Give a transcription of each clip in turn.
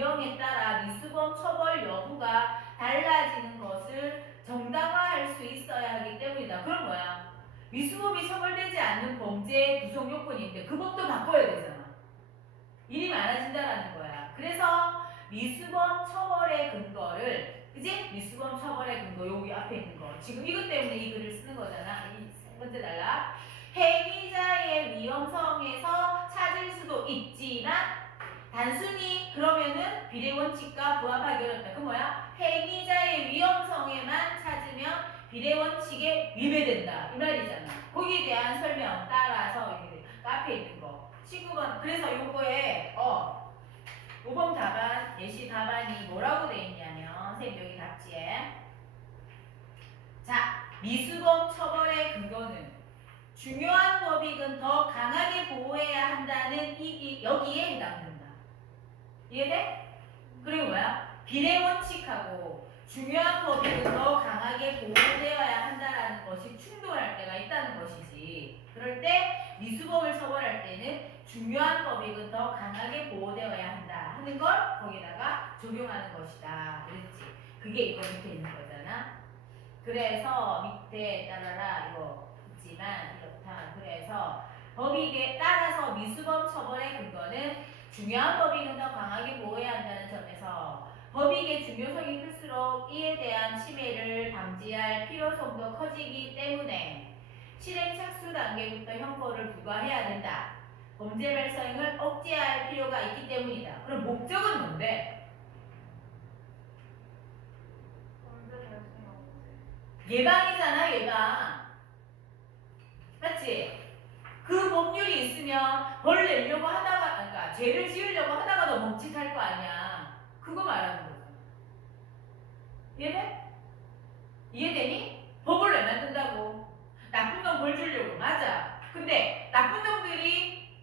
유형에 따라 미수범 처벌 여부가 달라지는 것을 정당화할 수 있어야 하기 때문이다. 그런 거야. 미수범이 처벌되지 않는 범죄의 구성 요건인데 그 법도 바꿔야 되잖아. 일이 많아진다라는 거야. 그래서 미수범 처벌의 근거를, 그지? 미수범 처벌의 근거, 여기 앞에 있는 거. 지금 이것 때문에 이 글을 쓰는 거잖아. 이 세 번째 달라. 행위자의 위험성에서 찾을 수도 있지만 단순히 그러면은 비례원칙과 부합하기 어렵다. 그 뭐야? 행위자의 위험성에만 찾으면 비례원칙에 위배된다. 이 말이잖아. 거기에 대한 설명 따라서 앞에 있는 거. 친구가 그래서 요거에 5번 답안 예시 답안이 뭐라고 돼 있냐면 선생님 여기 답지에 자 미수범 처벌의 근거는 중요한 법익은 더 강하게 보호해야 한다는 여기에 해당된다. 이해돼? 그리고 뭐야? 비례원칙하고 중요한 법익은 더 강하게 보호되어야 한다는 것이 충돌할 때가 있다는 것이지. 그럴 때 미수범을 처벌할 때는 중요한 법익은 더 강하게 보호되어야 한다 하는 걸 거기다가 적용하는 것이다. 그랬지. 그게 이거 밑에 있는 거잖아. 그래서 밑에 따라라 이거 있지만 이렇다. 그래서 법익에 따라서 미수범 처벌의 근거는 중요한 법익은 더 강하게 보호해야 한다는 점에서 법익의 중요성이 클수록 이에 대한 침해를 방지할 필요성도 커지기 때문에 실행 착수 단계부터 형벌을 부과해야 된다. 범죄 발생을 억제할 필요가 있기 때문이다. 그럼 목적은 뭔데? 예방이잖아, 예방. 맞지? 그 법률이 있으면 벌 내려고 하다가, 그러니까 죄를 지으려고 하다가도 멈칫할 거 아니야. 그거 말하는 거잖아. 이해돼? 이해되니? 법을 왜 만든다고? 나쁜 놈 벌 주려고. 맞아. 근데 나쁜 놈들이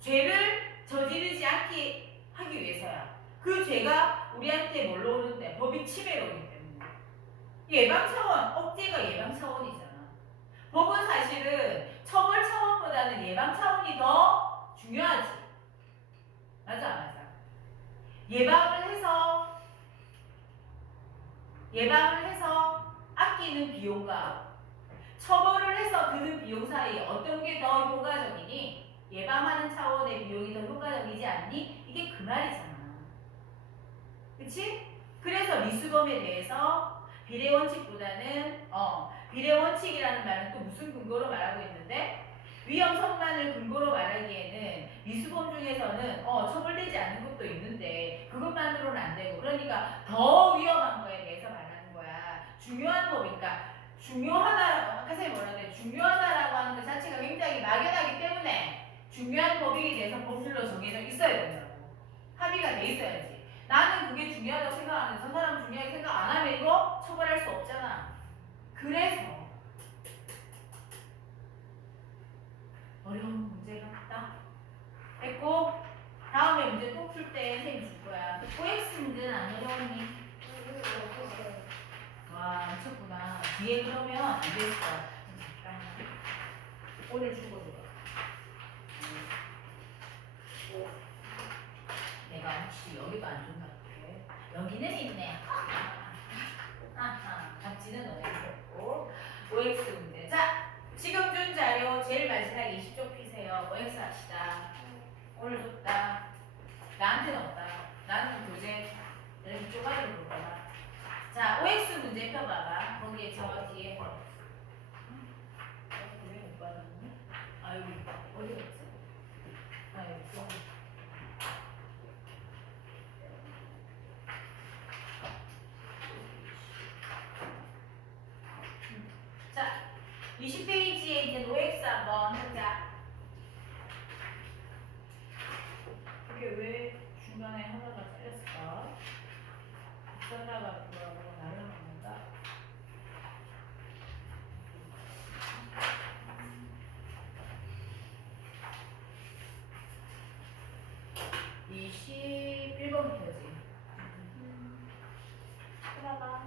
죄를 저지르지 않게 하기 위해서야. 그 죄가 우리한테 뭘로 오는데? 법이 침해로 오기 때문에. 예방 차원, 억제가 예방 차원이잖아. 법은 사실은 처벌 차원보다는 예방 차원이 더 중요하지. 맞아, 맞아. 예방을 해서 아끼는 비용과 처벌을 해서 드는 비용 사이에 어떤 게 더 효과적이니? 예방하는 차원의 비용이 더 효과적이지 않니? 이게 그 말이잖아. 그치? 그래서 미수범에 대해서 비례원칙보다는 비례원칙이라는 말은 또 무슨 근거로 말하고 있는데 위험성만을 근거로 말하기에는 미수범 중에서는 처벌되지 않는 것도 있는데 그것만으로는 안 되고 그러니까 더 위험한 거에 대해서 말하는 거야. 중요한 법이니까 중요하다라고 아까 선생님 뭐라 그래 중요하다라고 하는 것 자체가 굉장히 막연하기 때문에 중요한 법익에 대해서 법률로 정해져 있어야 된다고. 합의가 돼 있어야지. 나는 그게 중요하다고 생각하는데 저 사람은 중요하게 생각 안 하면 이거 처벌할 수 없잖아. 그래서 어려운 문제 같다. 됐고 다음에 문제 꼭 풀 때 선생님 줄 거야. OX 문제는 안 어려웠니? 와 미쳤구나. 뒤에 그러면 안 됐을 거야. 잠깐만. 오늘 주고 들어. 내가 혹시 여기도 안 준다 그래. 여기는 있네. 아하. 답지는 OX였고 OX 문제. 자 지금 준 자료 제일 마지막에 20쪽 피세요. OX 합시다. 오늘 줬다. 나한테는 없다. 나는 교재 이렇게 쪼가리로 볼 거다. 자, OX 문제 펴봐봐. 거기에 저 뒤에 왜 못 받았니? 아 여기 있다. 어디 갔지? 아 여기 있어. 자, 20페이지에 있는 OX 한번 해보자. 이게 왜 중간에 하나가 잘렸을까? 잘라가 뭐라고 날라갑니다. 21번부터지. 해봐봐.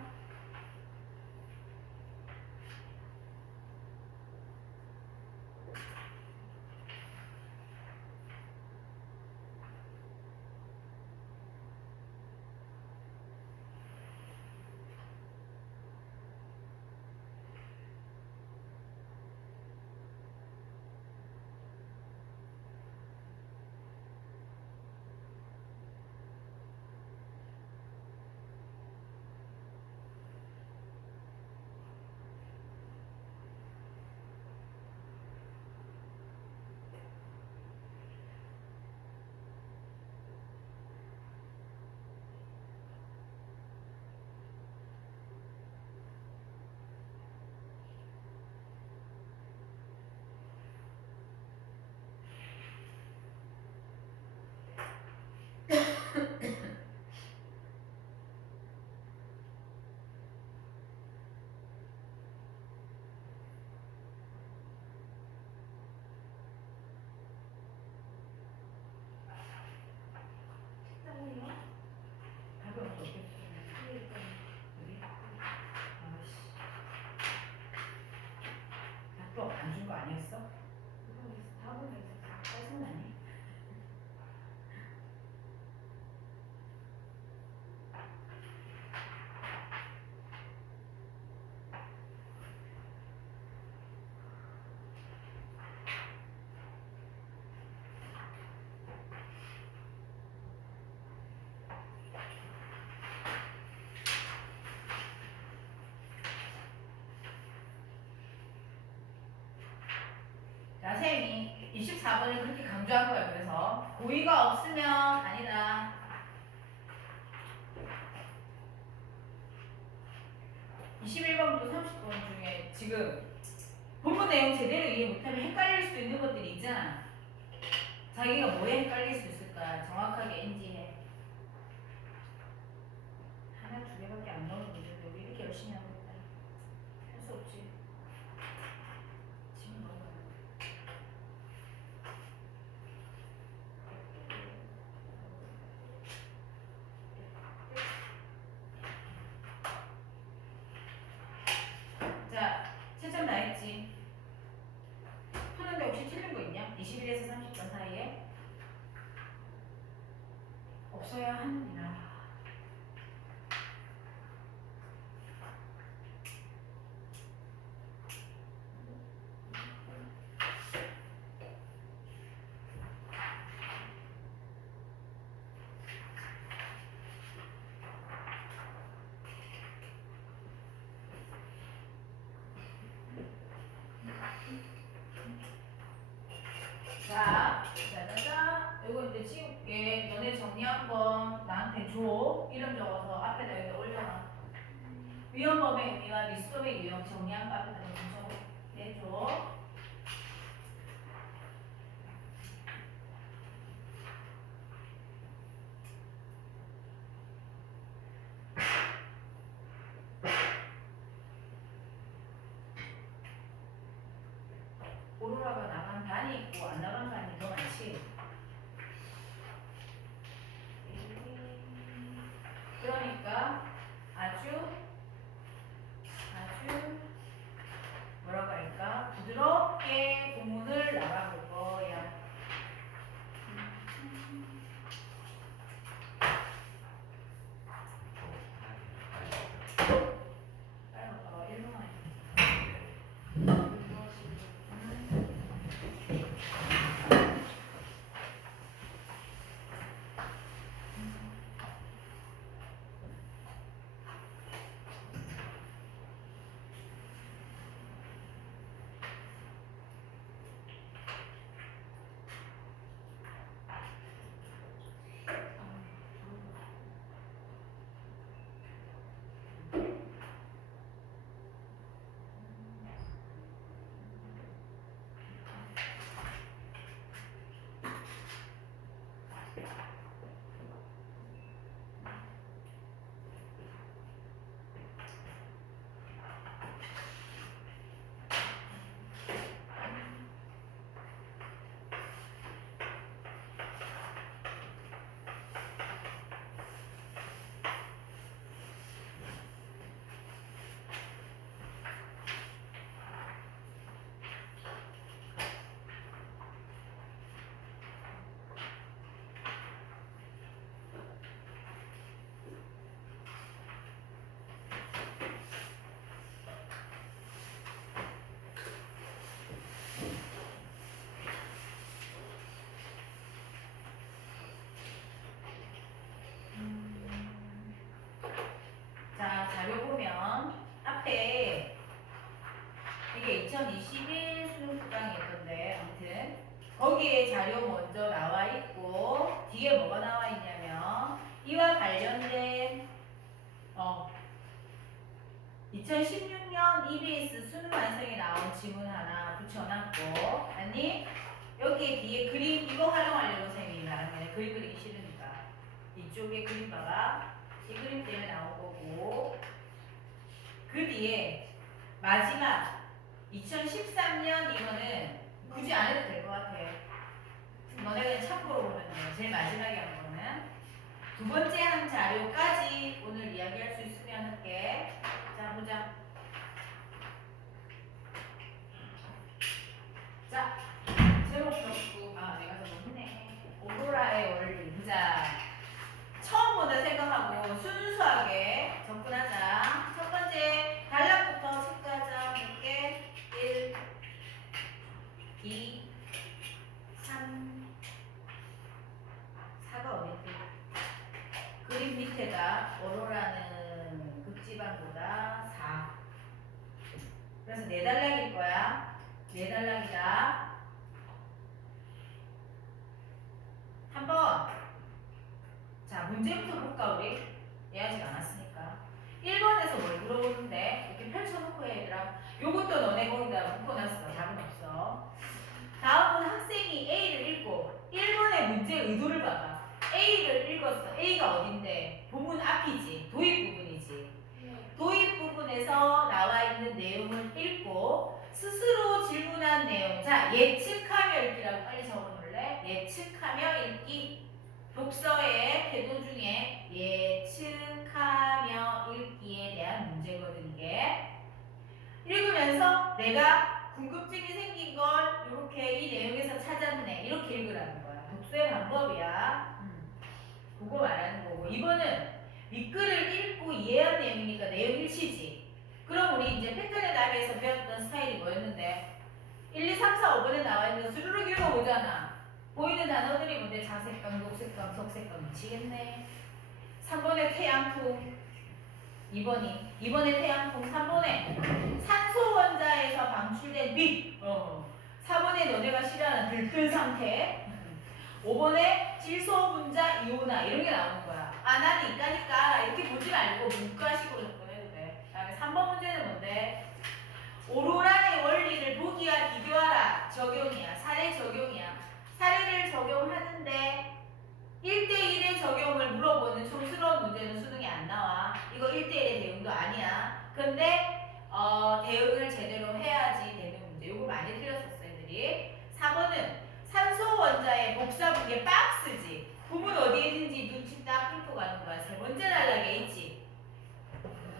24번을 그렇게 강조한 거야. 그래서 고의가 없으면 아니다. 21번부터 30번 중에 지금 본문 내용 제대로 이해 못하면 헷갈릴 수도 있는 것들이 있잖아. 자기가 뭐에 헷갈릴 수 있을까? 정확하게 인지해. 하나, 두 개밖에 안 나오는 거죠. 우리 이렇게 열심히 하고 있다. 할 수 없지. 지금 너무 자, 채점 다 했지? 푸는데 혹시 틀린 거 있냐? 21에서 30번 사이에? 없어야 하느니라. 자, 짜자자. 이거 이제 지울게. 너네 정리 한번 나한테 줘. 이름 적어서 앞에다 여기 올려놔. 위헌범의 의미와 미수범의 유형 정리한 거 앞에다 좀 적어내줘. 오로라가 나간 반이 있고 안 나간 반이 더 많지. 그러니까 아주 뭐라고 할까? 부드럽게 구문을 나가볼 거야. 빨리 1분만 자, 자료 보면 앞에 이게 2021 수능 특강이었던데 아무튼 거기에 자료 먼저 나와 있고 뒤에 뭐가 나와 있냐면 이와 관련된 2016년 EBS 수능 완성에 나온 지문 하나 붙여놨고 아니 여기 뒤에 그림 이거 활용하려고 쌤이 말한 거예요. 그림 그리기 싫으니까 이쪽에 그림 봐봐. 이 그림 때문에 나온 거고 그 뒤에 마지막 2013년 이거는 굳이 안 해도 될 것 같아. 너네 그냥 참고로 보면 돼. 제일 마지막에 한 거는 두 번째 한 자료까지 오늘 이야기할 수 있으면 할게. 자 보자. 자 제목 적고 내가 적었네. 오로라의 원리. 자 처음보다 생각하고 순수하게 접근하자. 첫 번째 단락부터 체크하자. 몇 개? 1, 2, 3, 4가 어딨지? 그림 밑에다 오로라는 극지방보다 4. 그래서 4단락일 거야. 4단락이다. 3번. 자, 문제부터 볼까 우리? 이해하지 않았으니까. 1번에서 뭘 물어보는데 이렇게 펼쳐놓고 해 얘들아. 요것도 너네 거기다 묶어놨어. 답은 없어. 다음은 학생이 A를 읽고 1번의 문제 의도를 봐봐. A를 읽었어. A가 어딘데? 본문 앞이지. 도입 부분이지. 도입 부분에서 나와 있는 내용을 읽고 스스로 질문한 내용. 자, 예측하며 읽기라고 빨리 적어놓을래? 예측하며 읽기. 독서의 태도 중에 예측하며 읽기에 대한 문제거든 이게. 읽으면서 내가 궁금증이 생긴 걸 이렇게 이 내용에서 찾았네 이렇게 읽으라는 거야. 독서의 방법이야. 그거 말하는 거고. 이거는 밑글을 읽고 이해한 내용이니까 내용 일치지. 그럼 우리 이제 패턴의 답에서 배웠던 스타일이 뭐였는데 1, 2, 3, 4, 5번에 나와 있는 거 스르륵 읽어보잖아. 보이는 단어들이 뭔데? 자색감, 녹색감, 적색감 미치겠네. 3번에 태양풍, 2번에 태양풍, 3번에 산소 원자에서 방출된 빛, 4번에 너네가 싫어하는 들뜬 상태, 5번에 질소 분자 이온화 이런 게 나오는 거야. 아, 나는 이까니까 이렇게 보지 말고 문과식으로 접근해도 돼. 다음에 3번 문제는 뭔데? 오로라의 원리를 보기와 비교하라. 적용이야. 사례 적용이야. 사례를 적용하는데 1대1의 적용을 물어보는 촌스러운 문제는 수능에 안 나와. 이거 1대1의 대응도 아니야. 근데 대응을 제대로 해야지 되는 문제. 이거 많이 틀렸었어 애들이. 4번은 산소 원자의 복사분계 박스지. 부분 어디에 있는지 눈치 딱 훑고 가는 거야. 세 번째 단락에 있지.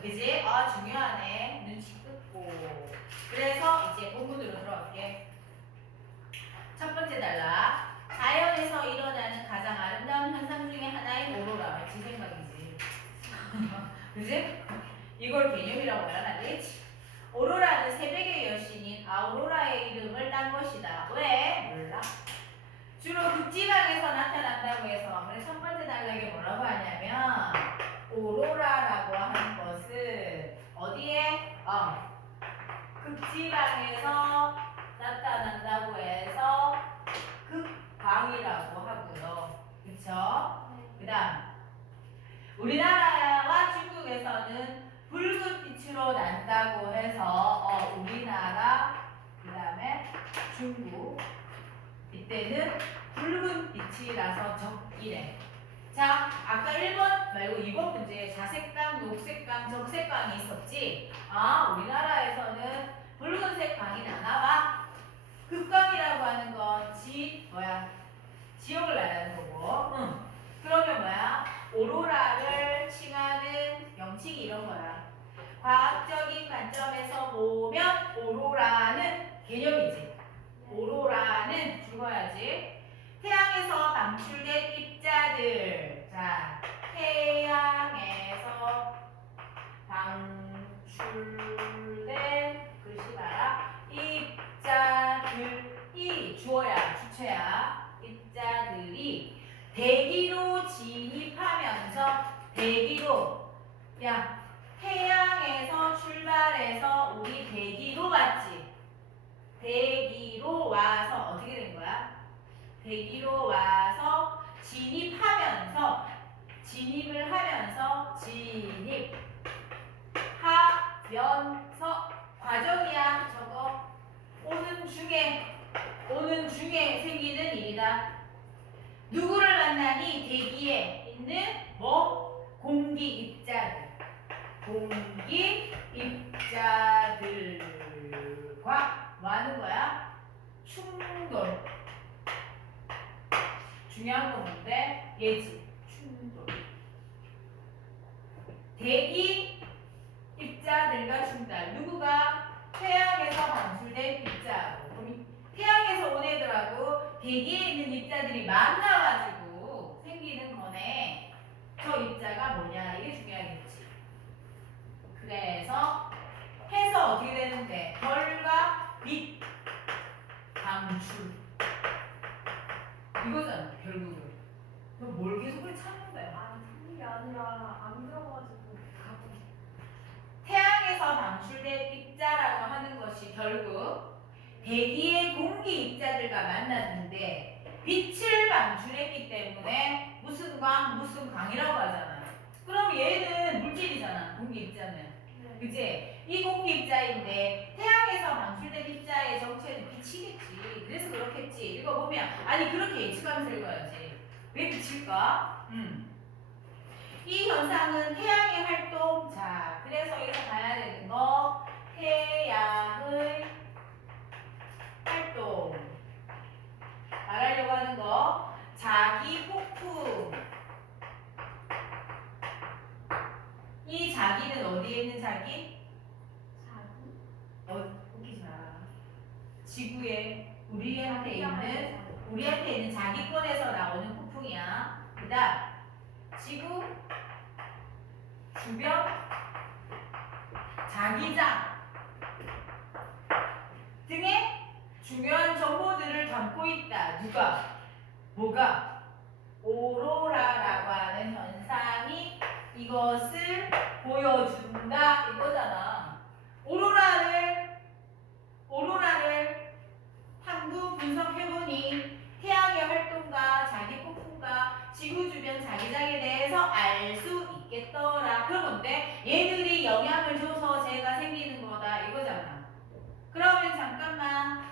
그지? 아, 중요하네. 눈치 끄고. 그래서 이제 본문으로 들어갈게. 첫 번째 단락. 자연에서 일어나는 가장 아름다운 현상 중에 하나인 오로라. 지 생각이지. 그지? 이걸 개념이라고 말하면 안 되겠지. 오로라는 새벽의 여신인 아우로라의 이름을 딴 것이다. 왜? 몰라. 주로 극지방에서 나타난다고 해서 그래서 첫 번째 단락에 뭐라고 하냐면 오로라라고 하는 것은 어디에? 극지방에서 나타난다고 해서 극광이라고 하고요. 그쵸? 그 다음 우리나라와 중국에서는 붉은 빛으로 난다고 해서 우리나라 그 다음에 중국 이때는 붉은 빛이라서 적이래. 자, 아까 1번 말고 2번 문제에 자색감, 녹색감, 적색감이 있었지. 아, 우리나라에서는 붉은색 광이 나나봐. 극광이라고 하는 건 지역을 말하는 거고. 그러면 뭐야? 오로라를 칭하는 명칭이 이런 거야. 과학적인 관점에서 보면 오로라는 개념이지. 오로라는 죽어야지. 태양에서 방출된 입자들. 자, 태양에서 방출된 글씨 봐라. 입자들이 주어야 주체야. 입자들이 대기로 진입하면서 대기로 야 태양에서 출발해서 우리 대기로 왔지. 대기로 와서 어떻게 된 거야? 대기로 와서 진입을 하면서 진입하면서 과정이야. 저거 오는 중에 생기는 일이다. 누구를 만나니? 대기에 있는 공기 입자들. 공기 입자들과 뭐 하는 거야? 충돌. 중요한 건 뭔데? 예지. 충돌. 대기 입자들과 충돌. 누구가? 태양에서 방출된 입자하고. 태양에서 온 애들하고 대기에 있는 입자들이 만나가지고 생기는 거네. 저 입자가 뭐냐? 이게 중요하겠지. 그래서 해서 어떻게 되는데? 별과 빛 방출. 이거잖아, 결국은. 너 뭘 계속 그렇게 찾는 거야? 찾는 게 아니라 안 들어가지고 가고. 태양에서 방출된 입자라고 하는 것이 결국 대기의 공기 입자들과 만났는데 빛을 방출했기 때문에 무슨 광, 무슨 광이라고 하잖아. 그럼 얘는 물질이잖아. 공기 입자는. 네. 그치? 이 공기 입자인데 태양에서 방출된 입자의 정체는 빛이겠지. 그래서 그렇겠지. 이거 보면 아니 그렇게 예측하면서 읽어야지. 왜 빛일까? 이 현상은 태양의 활동. 자, 그래서 여기서 봐야 되는 거 태양의 활동. 말하려고 하는 거 자기 폭풍. 이 자기는 어디에 있는 자기? 자기? 웃기지 마라. 지구에 우리한테 있는 자기권에서 나오는 폭풍이야. 그다음 지구 주변 자기장 등의 중요한 정보들을 담고 있다. 누가? 뭐가? 오로라라고 하는 현상이 이것을 보여준다 이거잖아. 오로라를 탐구 분석해보니 태양의 활동과 자기 폭풍과 지구 주변 자기장에 대해서 알 수 있겠더라. 그럼 어때? 얘들이 영향을 줘서 재가 생기는 거다 이거잖아. 그러면 잠깐만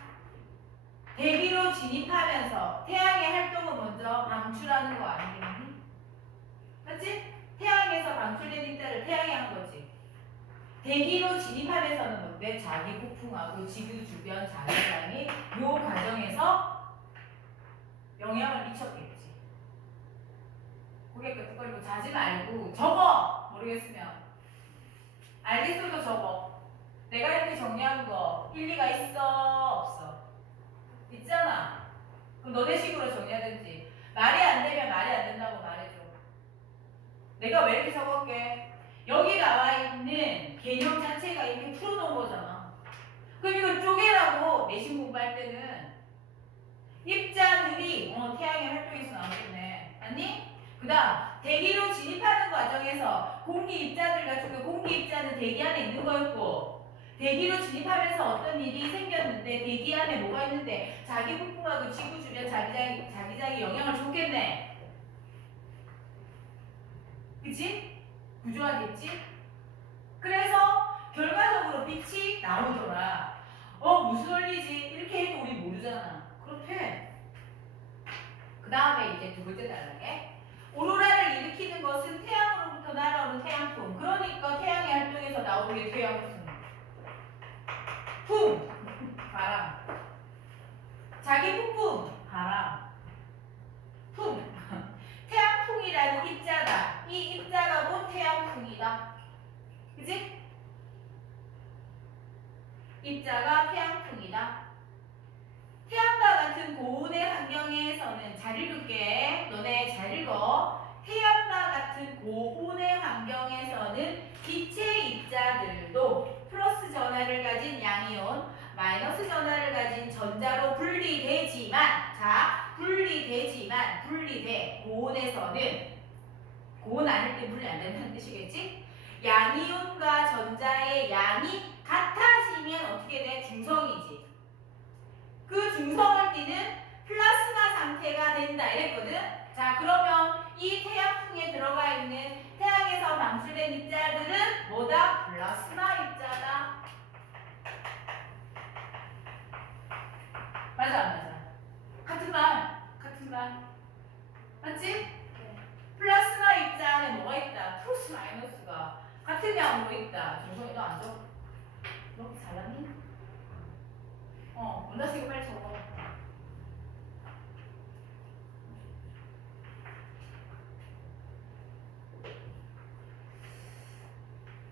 대기로 진입하면서 태양의 활동을 먼저 방출하는 거 아니겠니? 맞지? 태양에서 방출된 입자를 태양이 한 거지. 대기로 진입하면서는 뭔데? 자기 폭풍하고 지구 주변 자기장이 요 과정에서 영향을 미쳤겠지. 고개 끄덕거리고 자지 말고 적어! 모르겠으면. 알겠어도 적어. 내가 이렇게 정리한 거 일리가 있어? 없어? 있잖아. 그럼 너네 식으로 정리하든지. 말이 안 되면 말이 안 된다고 말해줘. 내가 왜 이렇게 적었게? 여기 나와 있는 개념 자체가 이렇게 풀어놓은 거잖아. 그럼 이거 쪼개라고 내신 공부할 때는 입자들이 태양의 활동에서 나오겠네. 아니? 그 다음 대기로 진입하는 과정에서 공기 입자들 가지고 공기 입자는 대기 안에 있는 거였고 대기로 진입하면서 어떤 일이 생겼는데 대기 안에 뭐가 있는데 자기 폭풍하고 지구 주변 자기장이 영향을 줬겠네. 그치? 구조하겠지? 그래서 결과적으로 빛이 나오더라. 무슨 원리지? 이렇게 해도 우리 모르잖아. 그렇대. 그 다음에 이제 두 번째 단락에 오로라를 일으키는 것은 태양으로부터 날아오는 태양풍. 그러니까 태양의 활동에서 나오는 게 태양풍. 바람. 자기 폭풍. 바람. 풍. 태양풍이라는 입자다. 이 입자가 곧 태양풍이다. 그지? 입자가 태양풍이다. 태양과 같은 고온의 환경에서는 잘 읽을게. 너네 잘 읽어. 태양과 같은 고온의 환경에서는 빛의 입자들도 플러스 전하를 가진 양이온, 마이너스 전하를 가진 전자로 분리되지만, 분리돼. 고온에서는, 고온 아닐 때 분리 안 된다는 뜻이겠지? 양이온과 전자의 양이 같아지면 어떻게 돼? 중성이지. 그 중성을 띠는 플라스마 상태가 된다 이랬거든. 자, 그러면 이 태양풍에 들어가 있는 태양에서 방출된 입자들은 뭐다? 플라스마 입자다. 맞아 안 맞아? 같은 말 맞지? 네. 플라스마 입자 안에 뭐가 있다? 플러스 마이너스가 같은 양으로 있다. 정성이 너 안 적? 너 잘하니? 문화식으로 빨리 적어.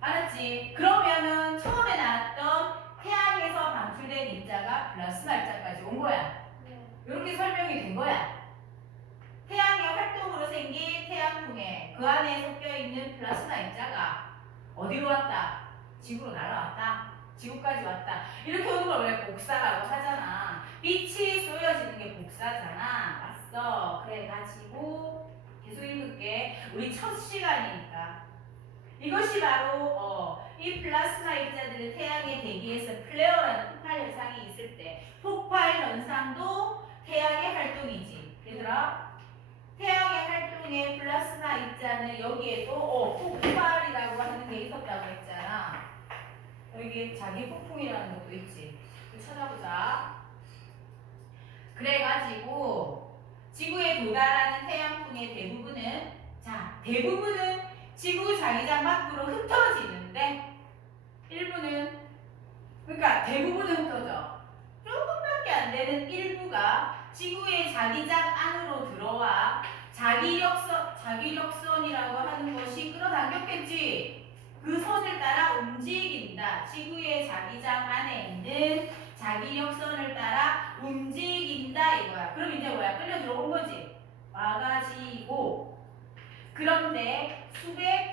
알았지? 그러면은 처음에 나왔던 태양에서 방출된 입자가 플라스마 입자까지 온 거야. 네. 이렇게 설명이 된 거야. 태양의 활동으로 생긴 태양풍에 그 안에 섞여 있는 플라스마 입자가 어디로 왔다? 지구로 날아왔다. 지구까지 왔다. 이렇게 오는 걸 원래 복사라고 하잖아. 빛이 쏘여지는 게 복사잖아. 왔어. 그래가지고 계속 읽을게. 우리 첫 시간이니까. 이것이 바로 이 플라스마 입자들은 태양의 대기에서 플레어라는 폭발 현상이 있을 때 폭발 현상도 태양의 활동이지. 얘들아, 태양의 활동에 플라스마 입자는 여기에도 폭발이라고 하는 게 있었다고 했잖아. 여기 자기 폭풍이라는 것도 있지. 찾아보자. 그래가지고 지구에 도달하는 태양풍의 대부분은 지구 자기장 밖으로 흩어지는데 일부는, 그러니까 대부분은 흩어져. 조금밖에 안 되는 일부가 지구의 자기장 안으로 들어와 자기력선이라고 하는 것이 끌어당겼겠지. 그 선을 따라 움직인다. 지구의 자기장 안에 있는 자기력선을 따라 움직인다 이거야. 그럼 이제 뭐야? 끌려 들어온 거지. 와가지고. 그런데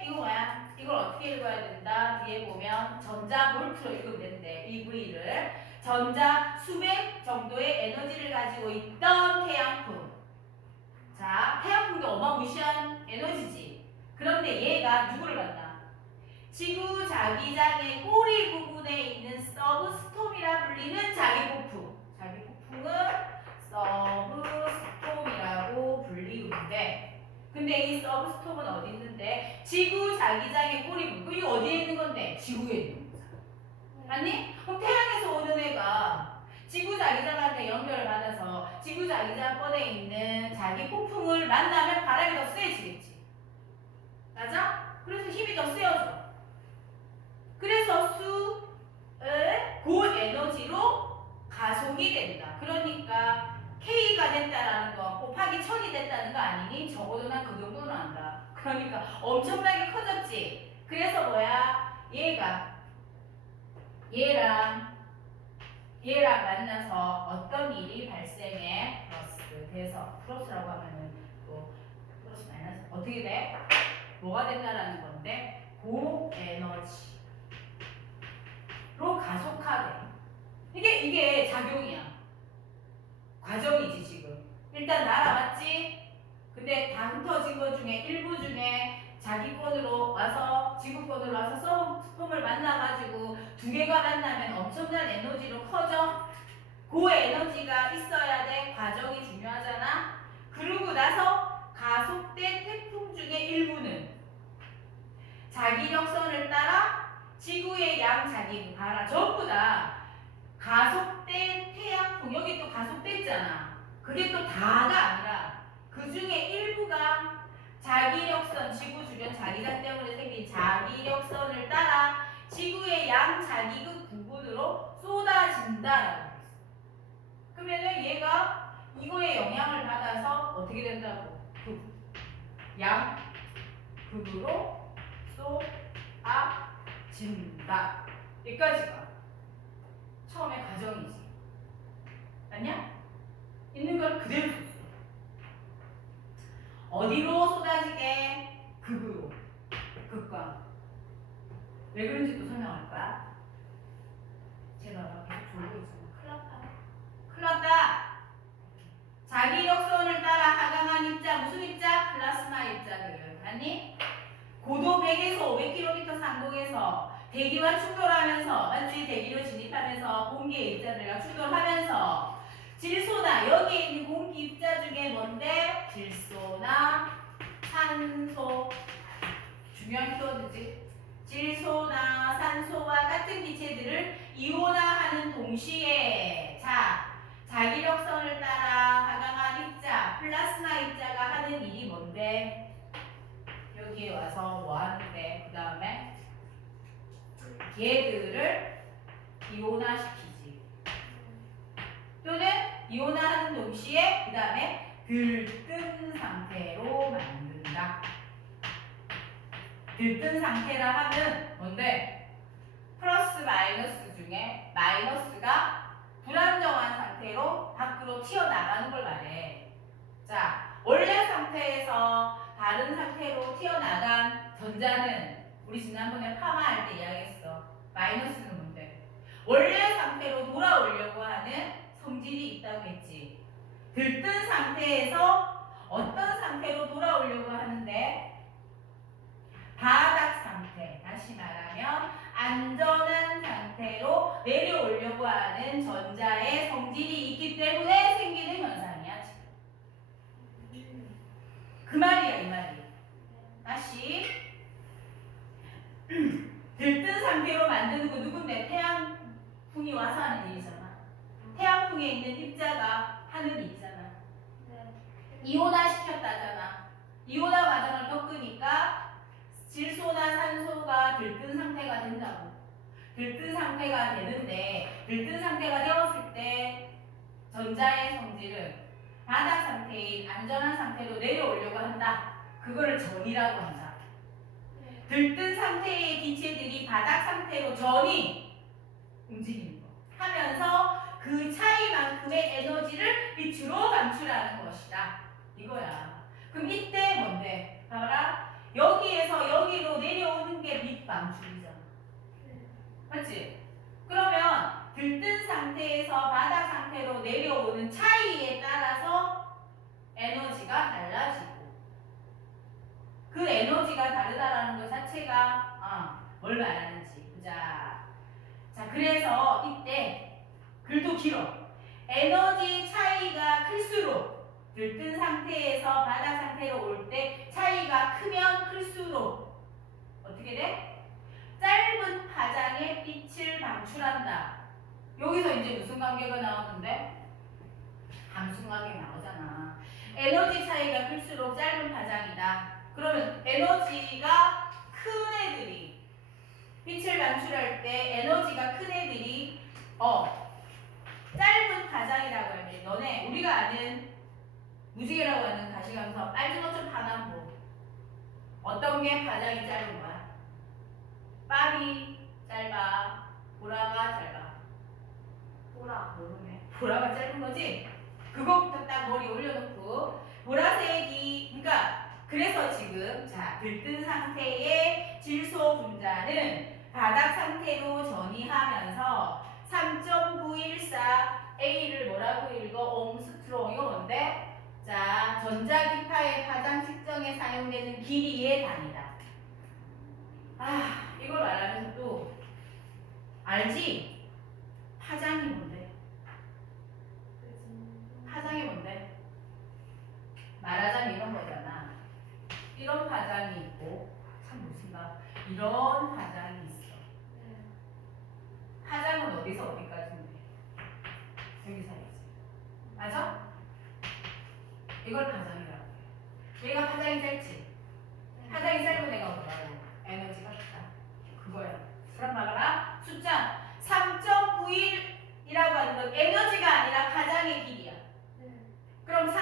이거 뭐야? 이걸 어떻게 읽어야 된다? 뒤에 보면 전자 볼트로 읽으면 되는데 EV를 전자 수백 정도의 에너지를 가지고 있던 태양풍. 자, 태양풍도 어마무시한 에너지지. 그런데 얘가 누구를 만나? 지구 자기장의 꼬리 부분에 있는 서브스톰이라 불리는 자기폭풍. 자기폭풍은 서브스톰이라고 불리는데, 근데 이 서브스톰은 어디 있는데? 지구 자기장의 꼬리 부분. 이게 어디에 있는 건데? 지구에 있는 거잖아. 아니? 그럼 태양에서 오는 애가 지구 자기장한테 연결을 받아서 지구 자기장권에 있는 자기 폭풍을 만나면 바람이 더 세지겠지. 맞아? 그래서 힘이 더 세워져. 그래서 고에너지로 가속이 된다. 그러니까 K가 됐다라는 거 곱하기 1000이 됐다는 거 아니니? 적어도 난 그 정도는 안다. 그러니까 엄청나게 커졌지. 그래서 뭐야? 얘랑 만나서 어떤 일이 발생해? 플러스라고 하면은 또 플러스 마이너스 어떻게 돼? 뭐가 된다라는 건데 고에너지로 가속화돼. 이게 작용이야. 과정이지 지금. 일단 날아왔지. 근데 다 흩어진 것 중에 일부 중에 자기권으로 와서 지구권으로 와서 서브스톰을 만나가지고 두 개가 만나면 엄청난 에너지로 커져. 그 에너지가 있어야 돼. 과정이 중요하잖아. 그러고 나서 가속된 태풍 중에 일부는 자기력선을 따라 지구의 양자기 봐라. 전부 다 가속된 태양풍. 여기 또 가속됐잖아. 그게 또 다가 아니라 그 중에 일부가 자기력선, 지구 주변 자기장 때문에 생긴 자기력선을 따라 지구의 양자기극 부분으로 쏟아진다라고 했어. 그러면은 얘가 이거에 영향을 받아서 어떻게 된다고? 양극으로 쏟아진다. 여기까지가 처음에 과정이지. 맞냐? 있는 걸 그대로 줬어. 어디로 쏟아지게? 극으로. 극과. 왜 그런지 또 설명할 거야. 제가 계속 졸고 있잖아. 큰일 났다. 자기력선을 따라 하강한 입자, 무슨 입자? 플라스마 입자들. 아니? 고도 100에서 500km 상공에서 대기와 충돌하면서, 맞지? 대기로 진입하면서 공기의 입자들과 충돌하면서 질소나 여기에 있는 공기 입자 중에 뭔데? 질소나 산소. 중요한 키워드지. 질소나 산소와 같은 기체들을 이온화하는 동시에 자기력선을 따라 하강한 입자, 플라스마 입자가 하는 일이 뭔데? 여기에 와서 뭐 하는데? 그 다음에 얘들을 이온화시키지. 또는 이온화하는 동시에 그 다음에 들뜬 상태로 만든다. 들뜬 상태라 하면 뭔데? 플러스 마이너스 중에 마이너스가 불안정한 상태로 밖으로 튀어나가는 걸 말해. 자, 원래 상태에서 다른 상태로 튀어나간 전자는 우리 지난번에 파마할 때 이야기했어. 마이너스는 뭔데? 원래 상태로 돌아오려고 하는 성질이 있다고 했지. 들뜬 상태에서 어떤 상태로 돌아오려고 하는데? 바닥 상태. 다시 말하면 안전한 상태로 내려오려고 하는 전자의 성질이 있기 때문에 생기는 현상이야 지금. 말이야, 이 말이. 다시. 들뜬 상태로 만드는 거 누군데? 태양풍이 와서 하는 일이잖아. 태양풍에 있는 입자가 하는 일이잖아. 네. 이온화 시켰다잖아. 이온화 과정을 겪으니까 질소나 산소가 들뜬 상태가 된다고. 들뜬 상태가 되는데, 들뜬 상태가 되었을 때 전자의 성질은 바닥 상태인 안전한 상태로 내려오려고 한다. 그거를 전이라고 한다. 들뜬 상태의 기체들이 바닥 상태로 전이 움직이는 거 하면서 그 차이만큼의 에너지를 빛으로 방출하는 것이다. 이거야. 그럼 이때 뭔데? 봐라. 여기에서 여기로 내려오는 게 빛 방출이잖아. 맞지? 그러면 들뜬 상태에서 바닥 상태로 내려오는 차이에 따라서 에너지가 달라지고, 그 에너지가 다르다라는 것 자체가 뭘 말하는지 보자. 자, 그래서 이때 글도 길어. 에너지 차이가 클수록 들뜬 상태에서 바닥 상태로 올 때 차이가 크면 클수록 어떻게 돼? 짧은 파장의 빛을 방출한다. 여기서 이제 무슨 관계가 나오는데? 함수 관계 나오잖아. 에너지 차이가 클수록 짧은 파장이다. 그러면 에너지가 큰 애들이 빛을 방출할 때 에너지가 큰 애들이 짧은 파장이라고 하면 너네 우리가 아는 무지개라고 하는 가시광선 빨간 것좀 파남보 어떤 게 파장이 짧은 거야? 빨이 짧아, 보라가 짧아. 모르네. 보라가 짧은 거지? 그거부터 딱 머리 올려놓고 보라색이 그러니까 그래서 지금 자 들뜬 상태의 질소 분자는 바닥 상태로 전이하면서 3.914A를 뭐라고 읽어? 옹스트롱. 이거 뭔데? 자 전자기파의 파장 측정에 사용되는 길이의 단위다. 이걸 말하면서 또 알지? 파장이 뭔데? 파장이 뭔데? 말하자면 이런 거잖아. 이런 파장이 있고 참 무슨가 이런 파장이 있어. 파장은 어디서 어디까지인데? 여기 사이지. 맞아? 이걸 파장이라고 해. 얘가 파장이 짧지? 파장이 짧은 애가 뭐라고? 에너지가 크다. 그거야. 그럼 말하라. 숫자 3.91이라고 하는 건 에너지가 아니라 파장의 길이야. 그럼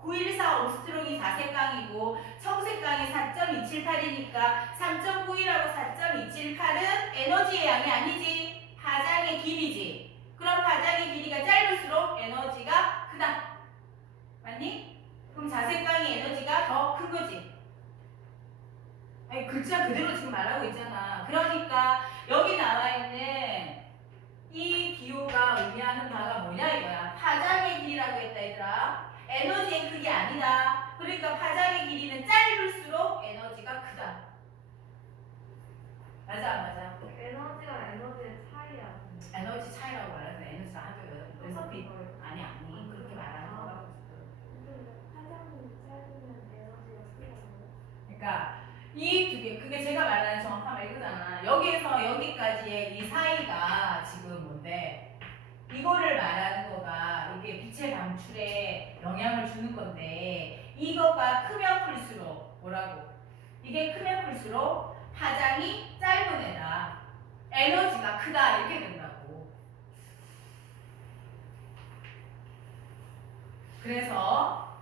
914 옹스트롱이 자색강이고 청색강이 4.278이니까 3.91하고 4.278은 에너지의 양이 아니지. 파장의 길이지. 그럼 파장의 길이가 짧을수록 에너지가 크다. 맞니? 그럼 자색강의 에너지가 더 큰 거지. 아니 글자 그대로 지금 말하고 있잖아. 그러니까 여기 나와 있는 이 기호가 의미하는 바가 뭐냐 이거야. 파장의 길이라고 했다 얘들아. 에너지의 크기 아니다. 그러니까 파장의 길이는 짧을수록 에너지가 크다. 맞아 안 맞아? 에너지가 에너지의 차이야. 에너지 차이라고 말해서 에너지가 하죠. 어차피 아니 그렇게 말하는 거라고 지금. 파장이 짧으면 에너지가 크다고요? 그러니까 이 두 개, 그게 제가 말하는 정확한 말 이거잖아. 여기에서 여기까지의 이 사이가 지금 뭔데? 이거를 말하는 거가 이게 빛의 방출에 영향을 주는 건데 이거가 크면 클수록 뭐라고? 이게 크면 클수록 파장이 짧은 애다. 에너지가 크다 이렇게 된다고. 그래서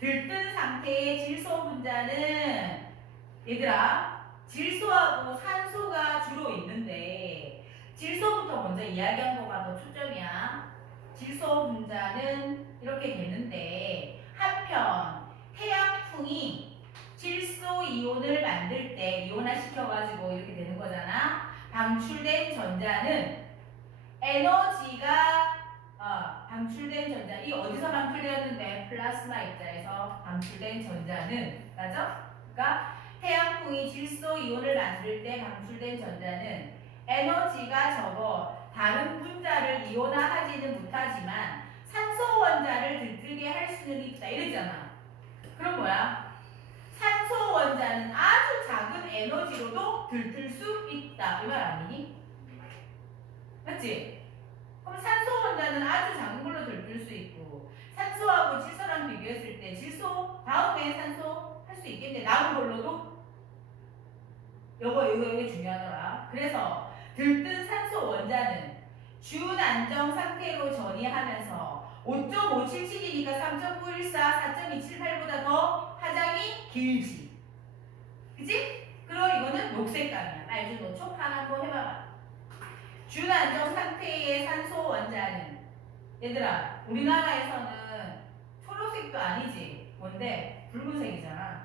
들뜬 상태의 질소 분자는 얘들아 질소하고 산소가 주로 있는데 질소부터 먼저 이야기한 거가 더 초점이야. 질소 분자는 이렇게 되는데 한편 태양풍이 질소 이온을 만들 때 이온화 시켜가지고 이렇게 되는 거잖아. 방출된 전자는 에너지가 방출된 전자, 이 어디서 방출되었는데 플라스마 입자에서 방출된 전자는 맞아? 그러니까 태양풍이 질소 이온을 만들 때 방출된 전자는 에너지가 적어 다른 분자를 이온화하지는 못하지만 산소 원자를 들뜨게 할 수는 있다 이랬잖아. 그럼 뭐야? 산소 원자는 아주 작은 에너지로도 들뜰 수 있다 이 말 아니니? 맞지? 그럼 산소 원자는 아주 작은 걸로 들뜰 수 있고 산소하고 질소랑 비교했을 때 질소 다음에 산소 할 수 있겠네. 남은 걸로도 요거 중요하더라. 그래서 들뜬 산소 원자는 준안정 상태로 전이하면서 5.577이니까 3.914, 4.278보다 더 파장이 길지. 그치? 그럼 이거는 녹색감이야. 말 좀 놓쳐? 하나 한번 해봐봐. 준안정 상태의 산소 원자는 얘들아 우리나라에서는 초록색도 아니지. 뭔데? 붉은색이잖아.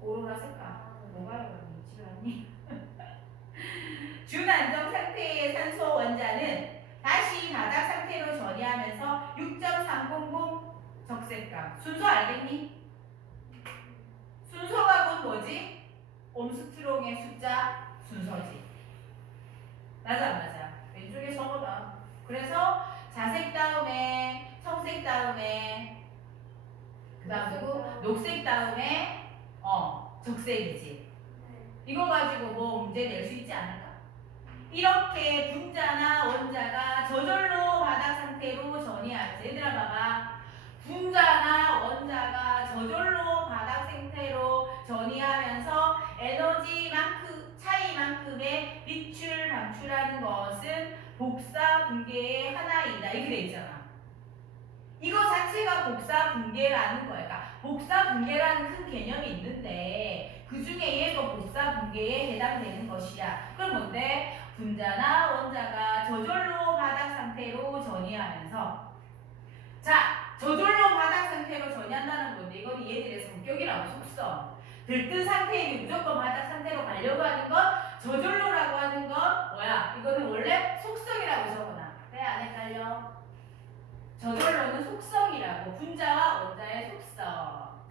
오로라 색깔. 뭐가 이러니? 지랄니? 준안정 상태의 산소 원자는 다시 바닥 상태로 전이하면서 6.300 적색감. 순서 알겠니? 순서가 곧 뭐지? 옴스트롱의 숫자 순서지. 맞아 안 맞아? 왼쪽에 적어봐. 그래서 자색 다음에 청색 다음에 그 다음 누구? 녹색 다음에 적색이지. 이거 가지고 뭐 문제 낼 수 있지 않을까? 이렇게 분자나 원자가 저절로 바닥 상태로 전이하면서 얘들아 봐봐. 분자나 원자가 저절로 바닥 상태로 전이하면서 에너지만큼 차이만큼의 빛을 방출하는 것은 복사 분계의 하나이다. 이렇게 돼 있잖아. 이거 자체가 복사 분계라는 거야. 그러니까 복사 분계라는 큰 개념이 있는데 그 중에 얘도 복사 분계에 해당되는 것이야. 그럼 뭔데? 분자나 원자가 저절로 바닥 상태로 전이하면서 자, 저절로 바닥 상태로 전이한다는 건데 이건 얘들의 성격이라고 속성. 들뜬 상태에 무조건 바닥 상태로 가려고 하는 건 저절로라고 하는 건 뭐야? 이거는 원래 속성이라고 적어놔. 왜 안 헷갈려? 저절로는 속성이라고. 분자와 원자의 속성.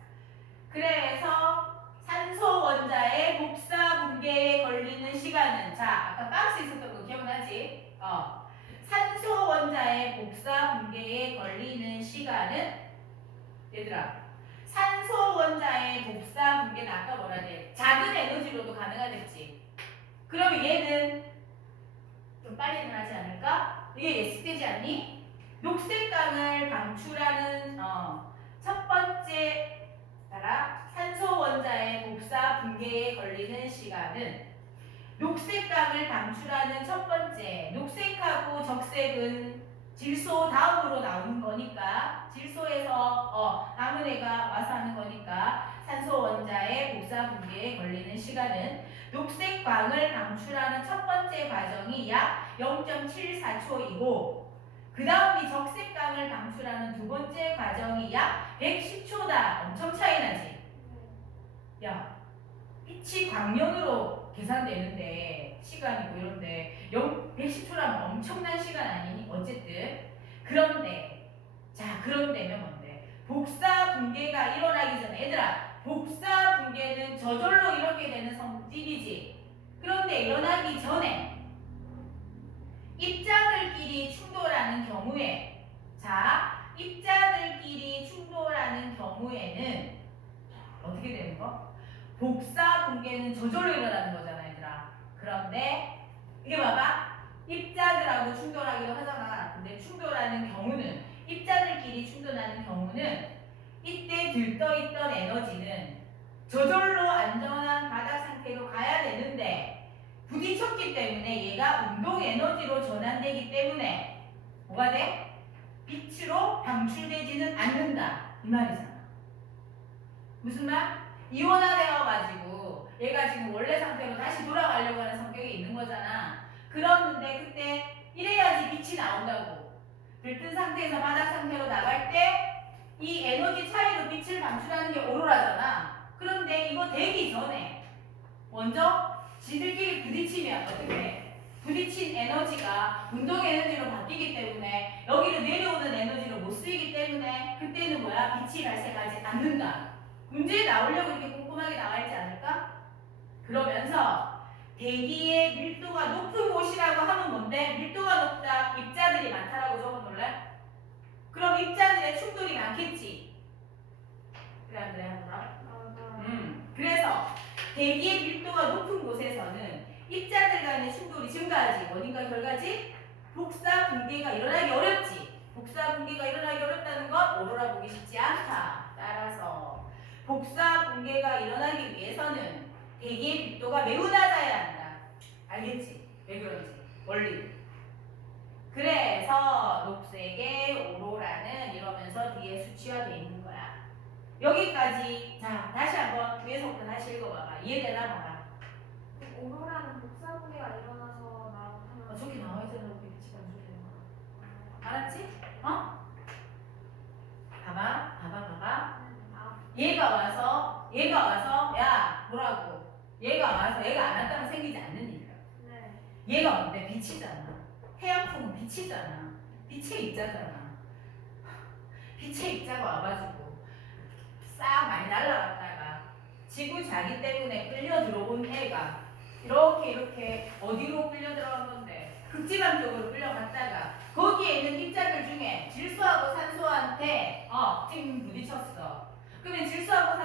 그래서 산소 원자의 복사 분계에 걸리는 시간은 자 아까 박스에 있었던 거 기억나지? 산소 원자의 복사 분계에 걸리는 시간은 얘들아 산소 원자의 복사 분계는 아까 뭐라 돼? 작은 에너지로도 가능하겠지. 그럼 얘는 좀 빨리 일어나지 않을까? 이게 예측되지 않니? 녹색감을 방출하는 첫 번째 따라 산소 원자의 복사 분계에 걸리는 시간은 녹색감을 방출하는 첫 번째 녹색하고 적색은 질소 다음으로 나오는 거니까 질소에서 남은 애가 와서 하는 거니까 산소 원자의 복사 분계에 걸리는 시간은 녹색광을 방출하는 첫 번째 과정이 약 0.74초이고 그 다음이 적색광을 방출하는 두 번째 과정이 약 110초다. 엄청 차이나지? 야, 빛이 광년으로 계산되는데 시간이고 이런데 110초라면 엄청난 시간 아니니? 어쨌든 그런데 자 그런데면 뭔데? 복사 분계가 일어나기 전에 얘들아 복사 분계는 저절로 이렇게 되는 성질이지. 그런데 일어나기 전에 입자들끼리 충돌하는 경우에 자 입자들끼리 충돌하는 경우에는 어떻게 되는 거? 복사 분계는 저절로 일어나는 거잖아 얘들아. 그런데 이게 봐봐 입자들하고 충돌하기도 하잖아. 근데 충돌하는 경우는 입자들끼리 충돌하는 경우는 이때 들떠있던 에너지는 저절로 안전한 바닥 상태로 가야 되는데 부딪혔기 때문에 얘가 운동 에너지로 전환되기 때문에 뭐가 돼? 빛으로 방출되지는 않는다 이 말이잖아. 무슨 말? 이온화되어 가지고 얘가 지금 원래 상태로 다시 돌아가려고 하는 성격이 있는 거잖아. 그런데 그때 이래야지 빛이 나온다고. 들뜬 상태에서 바닥 상태로 나갈 때 이 에너지 차이로 빛을 방출하는 게 오로라잖아. 그런데 이거 되기 전에 먼저 지들끼리 부딪히면 어떻게 돼? 부딪힌 에너지가 운동 에너지로 바뀌기 때문에 여기로 내려오는 에너지로 못 쓰이기 때문에 그때는 뭐야? 빛이 발생하지 않는다. 문제에 나오려고 이렇게 꼼꼼하게 나와 있지 않을까? 그러면서 대기의 밀도가 높은 곳이라고 하면 뭔데? 밀도가 높다. 입자들이 많다라고 적어놓을래? 그럼 입자들의 충돌이 많겠지. 그래 안 그래 하더라? 그래서 대기의 밀도가 높은 곳에서는 입자들 간의 충돌이 증가하지. 원인과 결과지? 복사 붕괴가 일어나기 어렵지. 복사 붕괴가 일어나기 어렵다는 건 오로라 보기 쉽지 않다. 따라서 복사 붕괴가 일어나기 위해서는 대기의 밀도가 매우 낮아야 한다. 알겠지? 왜 그런지. 원리. 그래서 녹색의 오로라는 이러면서 뒤에 수치화되어 있는 거야. 여기까지. 자, 다시 한번 위에서부터 다시 읽어봐봐. 이해되나 봐봐. 오로라는 복사분해가 일어나서 나타나는. 저렇게 나와 있잖아. 우리 지금 되는 거. 알았지? 어? 봐봐. 얘가 와서 야 뭐라고? 얘가 와서 얘가 안 왔다면 생기지 않는 일이야. 네. 얘가 뭔데? 빛이잖아. 태양풍은 빛이잖아. 빛의 입자잖아. 빛의 입자가 와가지고 싹 많이 날아갔다가 지구 자기 때문에 끌려 들어온 애가 이렇게 어디로 끌려 들어간 건데 극지방 쪽으로 끌려갔다가 거기에 있는 입자들 중에 질소하고 산소한테 띵 부딪혔어. 그러면 질소하고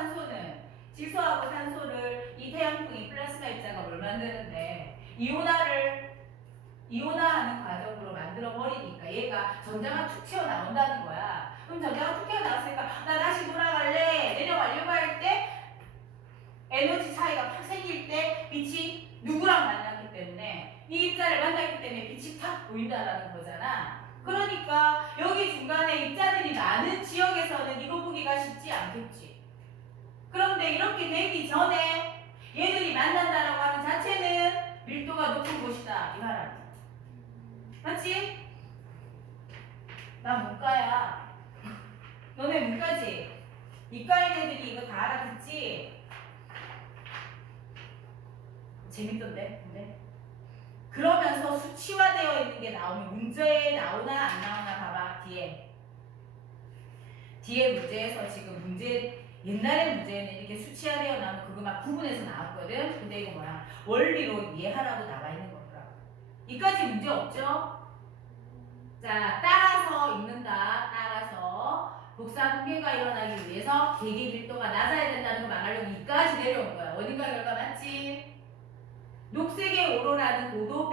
산소를 이 태양풍이 플라스마 입자가 뭘 만드는데 이온화하는 과정으로 만들어 버리니까 얘가 전자가 툭 튀어나온다는 거야. 그럼 전자가 툭 튀어나왔으니까 나 다시 돌아갈래 내려가려고 할 때 에너지 차이가 팍 생길 때 빛이 누구랑 만났기 때문에 이 입자를 만났기 때문에 빛이 탁 보인다라는 거잖아. 그러니까 여기 중간에 입자들이 많은 지역에서는 이거 보기가 쉽지 않겠지. 그런데 이렇게 되기 전에 얘들이 만난다라고 하는 자체는 밀도가 높은 곳이다 이 말이야. 맞지? 나 문과야. 너네 문과지? 이과인 애들이 이거 다 알아듣지? 재밌던데 근데? 그러면서 수치화되어 있는 게 나오면 문제에 나오나 안 나오나 봐봐. 뒤에 문제에서 지금 옛날의 문제는 이렇게 수치화되어 나오면 그거 막 구분해서 나왔거든. 근데 이거 뭐야? 원리로 이해하라고 나와 있는 거더라고. 이까지 문제 없죠? 자, 따라서 복사 붕괴가 일어나기 위해서 대기 밀도가 낮아야 된다는 거 말하려고 이까지 내려온 거야. 원인과 결과 맞지? 녹색의 오로라는 고도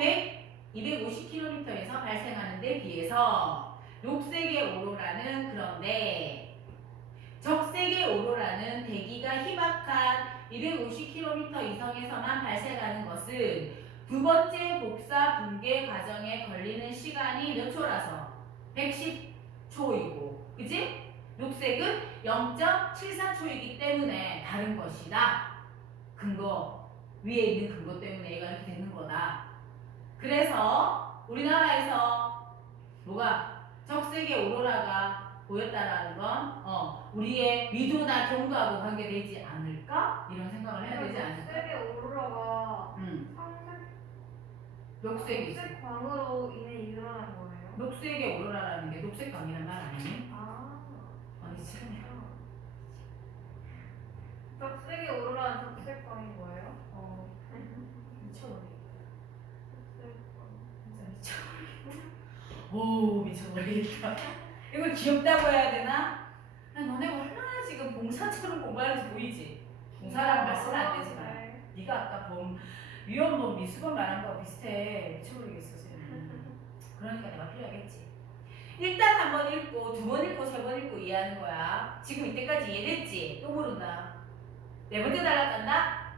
250km에서 발생하는 데 비해서 녹색의 오로라는 그런데 적색의 오로라는 대기가 희박한 250km 이상에서만 발생하는 것은 두 번째 복사 붕괴 과정에 걸리는 시간이 몇 초라서 110초이고 그지? 녹색은 0.74초이기 때문에 다른 것이다. 근거 위에 있는 근거 때문에 얘가 이렇게 되는 거다. 그래서 우리나라에서 뭐가 적색의 오로라가 보였다라는 건 우리의 위도나 경도하고 관계되지 않을까? 이런 생각을 해야 되지 않을까? 녹색의 오로라가 녹색이 있어. 녹색 광으로 인해 일어나는 거예요? 녹색의 오로라라는 게 녹색광이란 말 아니니? 아니 참. 적색의 오로라는 적색 광인 거예요? 미쳐버리겠다. 적색 광. 진짜 미쳐버리겠다. 오 미쳐버리겠다. 이걸 귀엽다고 해야 되나? 너네가 얼마나 지금 봉사처럼 공부하는지 보이지? 봉사라는 말 쓰면 안 되지만 네. 네가 아까 위원범 미수범 말한 거하고 비슷해. 미쳐버리겠어 지금. 그러니까 내가 필요하겠지. 일단 한 번 읽고 두 번 읽고 세 번 읽고 이해하는 거야. 지금 이때까지 이해됐지? 또 모른다. 네 번째 달라간다.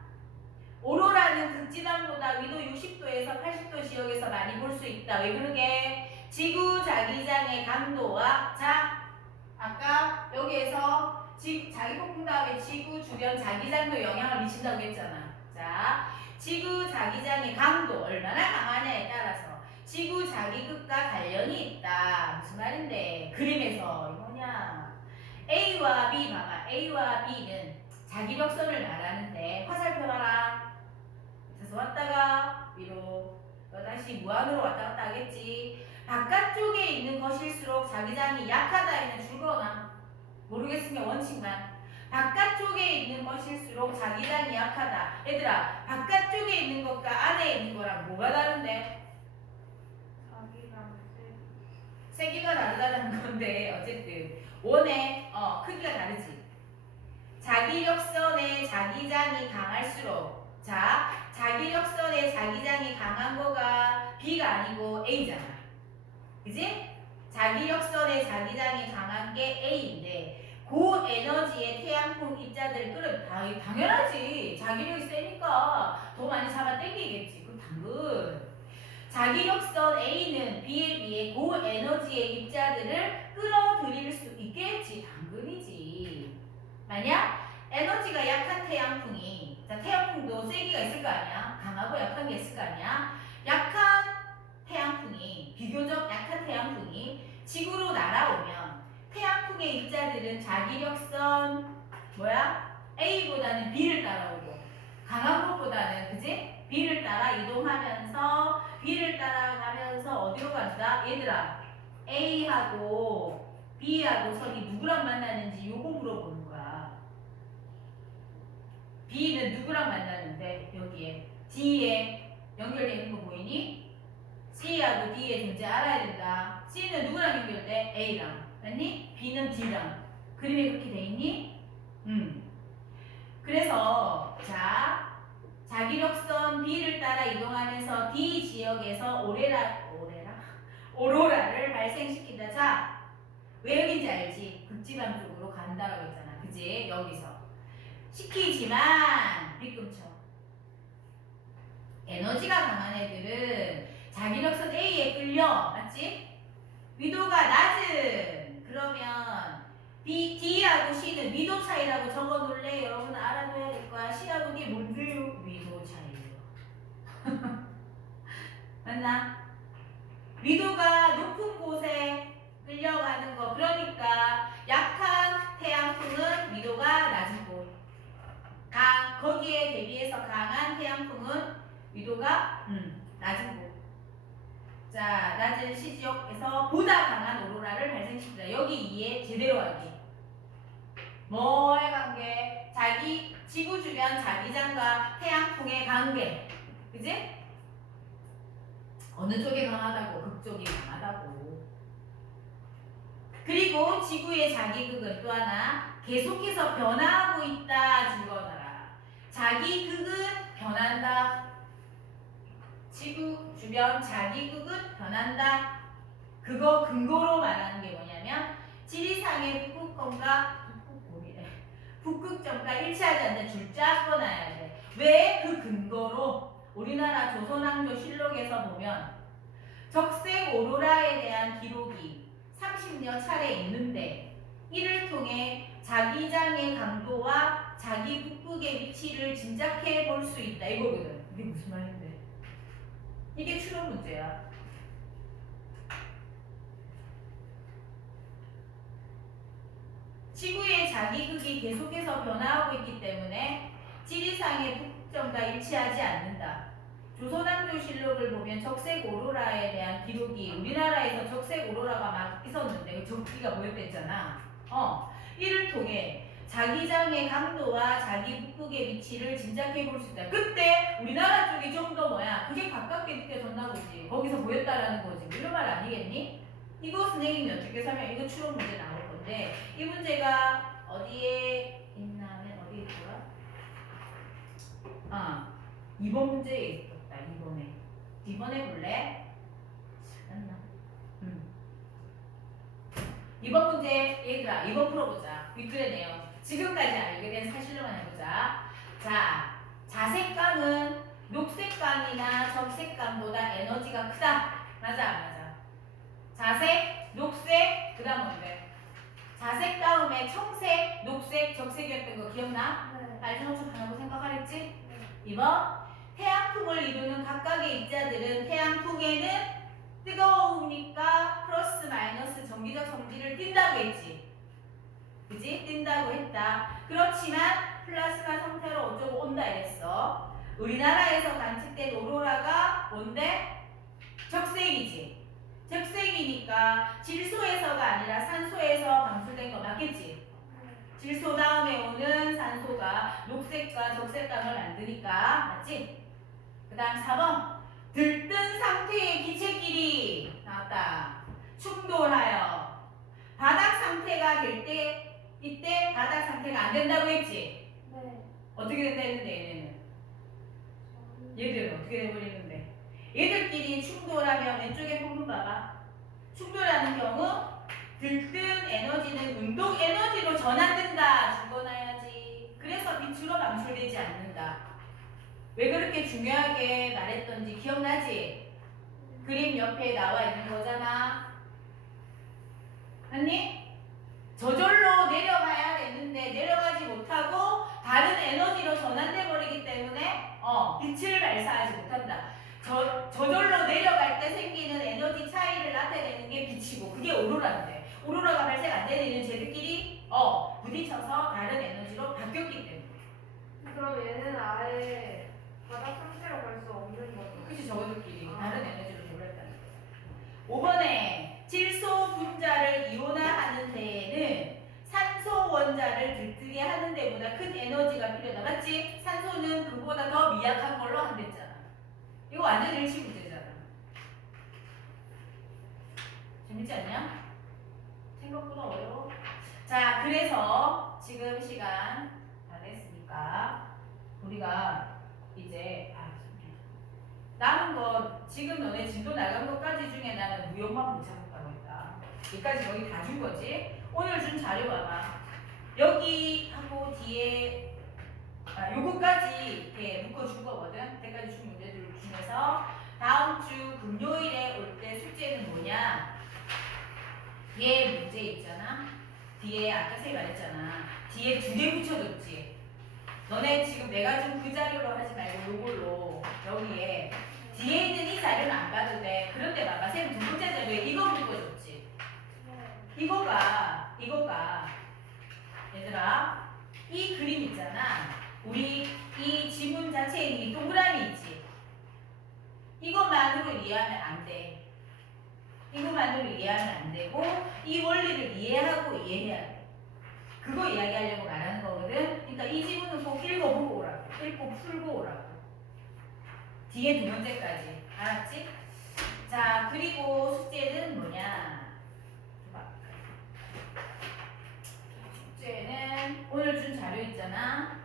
오로라는 극지방보다 위도 60도에서 80도 지역에서 많이 볼 수 있다. 왜 그러게? 지구 자기장의 강도와 아까 여기에서 자기 폭풍 다음에 지구 주변 자기장도 영향을 미친다고 했잖아. 자, 지구 자기장의 강도 얼마나 강하냐에 따라서 지구 자기극과 관련이 있다. 무슨 말인데? 그림에서 뭐냐? A와 B 봐봐. A와 B는 자기력선을 말하는데 화살표 봐라. 그래서 왔다가 위로 또 다시 무한으로 왔다 갔다 하겠지. 바깥쪽에 있는 것일수록 자기장이 약하다에는 줄거나 모르겠으면 원칙만 바깥쪽에 있는 것일수록 자기장이 약하다. 얘들아, 바깥쪽에 있는 것과 안에 있는 거랑 뭐가 다른데? 자기랑 세기가 다르다는 건데 어쨌든 원의 크기가 다르지. 자기력선의 자기장이 강할수록 자기력선의 자기장이 강한 거가 B가 아니고 A잖아. 그지? 자기력선의 자기장이 강한 게 A인데 고에너지의 태양풍 입자들을 당연하지. 자기력이 세니까 더 많이 잡아 당기겠지. 그 당근. 자기력선 A는 B에 비해 고에너지의 입자들을 끌어들일 수 있겠지. 당근이지. 만약 에너지가 약한 태양풍이, 자, 태양풍도 세기가 있을 거 아니야? 강하고 약한 게 있을 거 아니야? 약한 태양풍이, 비교적 약한 태양풍이 지구로 날아오면 태양풍의 입자들은 자기력선 A보다는 B를 따라오고 강한 것보다는 그지? B를 따라가면서 어디로 간다? 얘들아, A하고 B하고 선이 누구랑 만나는지 요거 물어보는 거야. B는 누구랑 만나는데 여기에 D에 연결되어 있는 거 보이니? C하고 D의 존재 알아야 된다. C는 누구랑 연결돼? A랑. 맞니? B는 D랑. 그림에 그렇게 돼 있니? 그래서 자기력선 B를 따라 이동하면서 D 지역에서 오로라를 발생시킨다. 자, 왜 여긴지 알지? 극지방 쪽으로 간다라고 했잖아. 그지? 여기서 시키지만 뒤꿈쳐. 에너지가 강한 애들은 자기력선 A에 끌려. 맞지? 위도가 낮은. 그러면 D하고 C는 위도 차이라고 적어 놓을래? 여러분 알아둬야 될 거야. C하고 D 뭔데요? 위도 차이요. 맞나? 위도가 높은 곳에 끌려가는 거. 그러니까 약한 태양풍은 위도가 낮은 곳. 거기에 대비해서 강한 태양풍은 위도가 낮은 곳. 자, 낮은 시지역에서 보다 강한 오로라를 발생시킨다. 여기 이해 제대로 하기. 뭐의 관계? 지구 주변 자기장과 태양풍의 관계. 그지? 어느 쪽이 강하다고? 극쪽이 강하다고. 그리고 지구의 자기극은 또 하나 계속해서 변화하고 있다. 증거하라. 자기극은 변한다. 지구 주변 자기극은 변한다. 그거 근거로 말하는 게 뭐냐면 지리상의 북극점과 일치하지 않는 줄자 써놔야 돼. 왜? 그 근거로 우리나라 조선왕조실록에서 보면 적색 오로라에 대한 기록이 30여 차례 있는데 이를 통해 자기장의 강도와 자기 북극의 위치를 짐작해 볼 수 있다. 이거거든. 이게 무슨 말인데? 이게 추론 문제야. 지구의 자기극이 계속해서 변화하고 있기 때문에 지리상의 북극점과 일치하지 않는다. 조선왕조실록을 보면 적색 오로라에 대한 기록이 우리나라에서 적색 오로라가 막 있었는데 그 적기가 보였댔잖아. 이를 통해 자기장의 강도와 자기 북극의 위치를 짐작해 볼 수 있다. 그때 우리나라 쪽이 좀 더 그게 가깝게 느껴졌나 보지. 거기서 보였다라는 거지. 이런 말 아니겠니? 이거 선생님이 어떻게 설명? 이거 추론 문제 나올 건데 이 문제가 어디에 있나 하면 어디에 있더라? 2번 문제에 있었다. 2번에 볼래? 맞나? 2번 문제 얘들아 2번 풀어보자. 윗글의 내용 지금까지 알게 된 사실로만 해보자. 자, 자색감은 녹색감이나 적색감보다 에너지가 크다. 맞아. 자색, 녹색, 그 다음 뭔데? 자색 다음에 청색, 녹색, 적색이었던 거 기억나? 네. 알맞춰가라고 생각하랬지? 2번 태양풍을 이루는 각각의 입자들은 태양풍에는 뜨거우니까 플러스 마이너스 전기적 성질을 띈다고 했지. 그지? 띈다고 했다. 그렇지만 플라스마 상태로 어쩌고 온다 이랬어. 우리나라에서 관측된 오로라가 뭔데? 적색이지. 적색이니까 질소에서가 아니라 산소에서 방출된 거 맞겠지? 질소 다음에 오는 산소가 녹색과 적색강을 만드니까 맞지? 그 다음 4번 들뜬 상태의 기체끼리 나왔다. 충돌하여 바닥 상태가 될 때 이때 바닥 상태가 안 된다고 했지? 네. 어떻게 된다 했는데 얘들은 어떻게 돼버리는데 얘들끼리 충돌하면 왼쪽에 부분 봐봐. 충돌하는 경우 들뜬 에너지는 운동 에너지로 전환된다. 적어놔야지. 그래서 빛으로 방출되지 않는다. 왜 그렇게 중요하게 말했던지 기억나지? 그림 옆에 나와 있는 거잖아. 맞니? 저절로 내려가야 되는데 내려가지 못하고 다른 에너지로 전환돼 버리기 때문에 빛을 발사하지 못한다. 저절로 내려갈 때 생기는 에너지 차이를 나타내는 게 빛이고 그게 오로라인데 오로라가 발생 안 되는 이유는 쟤들끼리 부딪혀서 다른 에너지로 바뀌었기 때문에. 그럼 얘는 아예 바닥 상태로 갈 수 없는 거죠? 그치 저거들끼리 다른 에너지로 돌렸다는 거야. 5번에 질소 분자를 이온화하는 데에는 산소 원자를 들뜨게 하는 데보다 큰 에너지가 필요하다. 맞지? 산소는 그보다 더 미약한 걸로 한댔잖아. 이거 완전 일치 문제잖아. 재밌지 않냐? 생각보다 어려워. 자, 그래서 지금 시간 다 됐으니까 우리가 이제 남은 거 지금 너네 진도 나간 것까지 중에 나는 무용만 못 찾았다고 했다. 여기까지 거의 다 준 거지. 오늘 준 자료 봐봐. 여기 하고 뒤에 요거까지 이렇게 묶어준 거거든. 여기까지 준 문제들 중에서 다음 주 금요일에 올 때 숙제는 뭐냐? 얘 문제 있잖아. 뒤에 아까 쌤이 말했잖아. 뒤에 2개 붙여줬지. 너네 지금 내가 준 그 자료로 하지 말고 요걸로 여기에 뒤에 있는 이 자료는 안 봐도 돼. 그런데 봐봐. 쌤 2번째 자료에 이거 묶어줬지. 이거가 얘들아 이 그림 있잖아. 우리 이 지문 자체에 이 동그라미 있지. 이것만으로 이해하면 안 돼. 이것만으로 이해하면 안 되고 이 원리를 이해하고 이해해야 돼. 그거 이야기하려고 말하는 거거든. 그러니까 이 지문은 꼭 읽어보고 오라고. 읽고 풀고 오라고. 뒤에 2번째까지. 알았지? 자, 그리고 숙제는 뭐냐? 숙제는 오늘 준 자료 있잖아.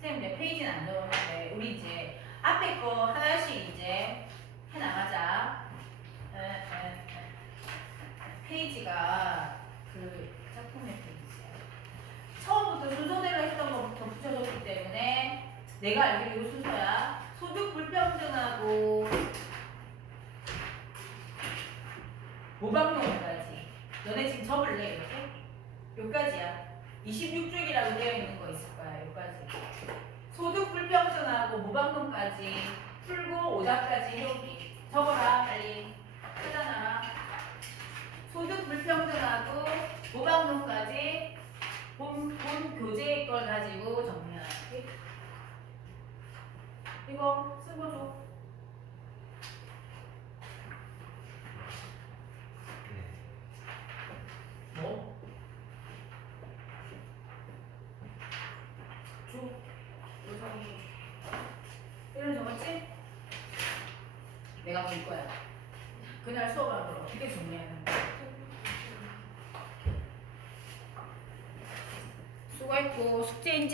쌤 몇 페이지는 안 적었는데 우리 이제 앞에 거 하나씩 이제 해나가자. 페이지가 그 작품의 페이지야. 처음부터 순서대로 했던 것부터 붙여줬기 때문에 내가 알기로 이 순서야. 소득 불평등하고 모방론까지. 너네 지금 접을래 이렇게? 여기까지야. 26쪽이라고 되어 있는 거 있을 거야. 여기까지. 소득 불평등하고 모방론까지 풀고 오답까지 해오기. 적어라 빨리. 찾아놔라. 소득 불평등하고 모방론까지 본 교재의 걸 가지고 정리하기. 이거 쓰고 줘. 뭐? 줘. 이런 적었지? 내가 볼 거야. 그날 수업하고 어떻게 정리하는지. 수고했고 숙제인지